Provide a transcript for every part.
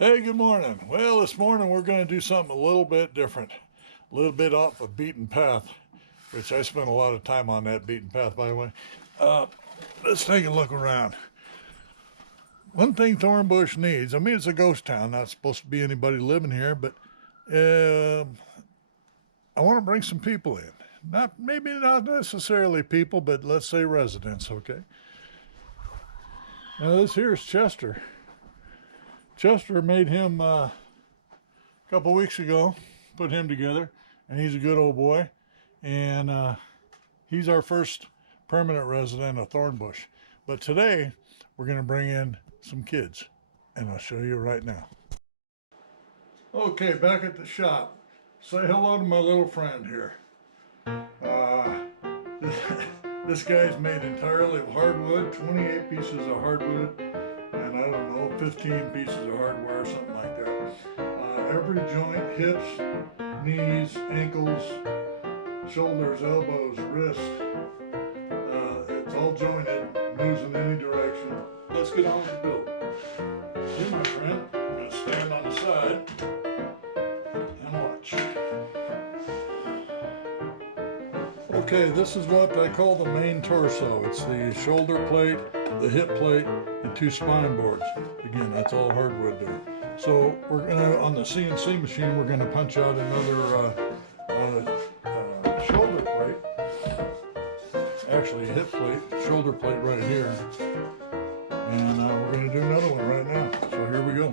Hey, good morning. Well, this morning we're going to do something a little bit different, a little bit off a beaten path, which I spent a lot of time on that beaten path, by the way. Let's take a look around. One thing Thornbush needs, I mean, it's a ghost town, not supposed to be anybody living here, but I want to bring some people in. Maybe not necessarily people, but let's say residents, okay? Now, this here is Chester. Chester made him a couple weeks ago, put him together, and he's a good old boy. And he's our first permanent resident of Thornbush. But today, we're going to bring in some kids, and I'll show you right now. Okay, back at the shop. Say hello to my little friend here. This guy's made entirely of hardwood, 28 pieces of hardwood, and I don't know, 15 pieces of hardware or something like that. Every joint, hips, knees, ankles, shoulders, elbows, wrists, it's all jointed, moves in any direction. Let's get on with the build. See, my friend, I'm going to stand on the side and watch. Okay, this is what I call the main torso. It's the shoulder plate, the hip plate, and two spine boards. Again, that's all hardwood there. So we're gonna, on the CNC machine, we're gonna punch out another shoulder plate. Actually, a hip plate, shoulder plate right here. And we're gonna do another one right now. So here we go.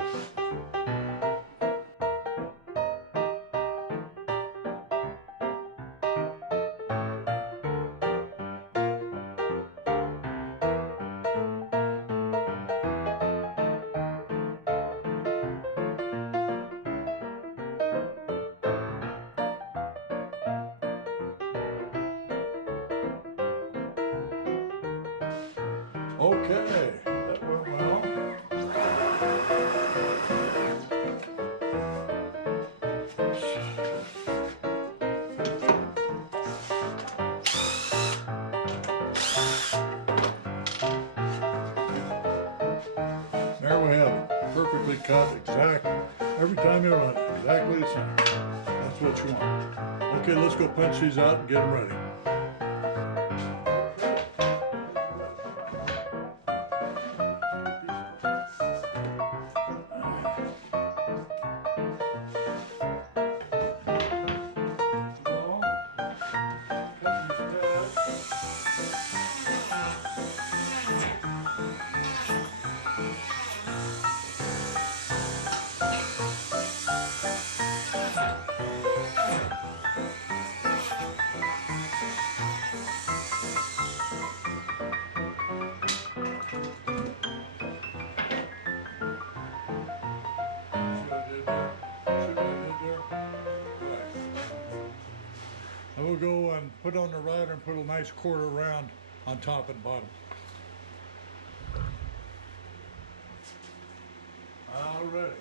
Okay, that went well. There we have it, perfectly cut, exact. Every time you run it, exactly the same. That's what you want. Okay, let's go punch these out and get them ready. And we'll go and put on the rider and put a nice quarter round on top and bottom. All right.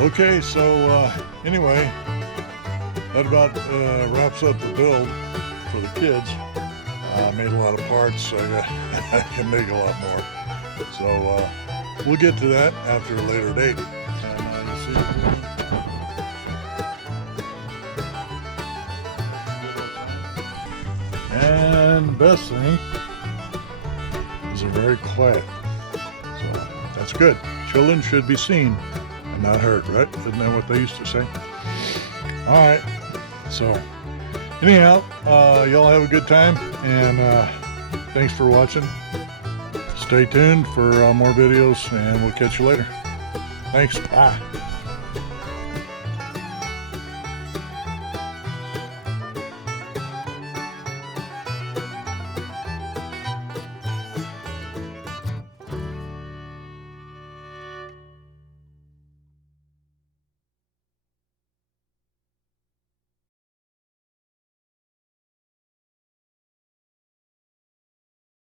Okay, so anyway, that about wraps up the build for the kids. I made a lot of parts. I can make a lot more. So we'll get to that after a later date. And, you see, and best thing is they're very quiet. So that's good. Children should be seen and not heard, right? Isn't that what they used to say? All right. So anyhow, y'all have a good time, and thanks for watching. Stay tuned for more videos, and we'll catch you later. Thanks. Bye.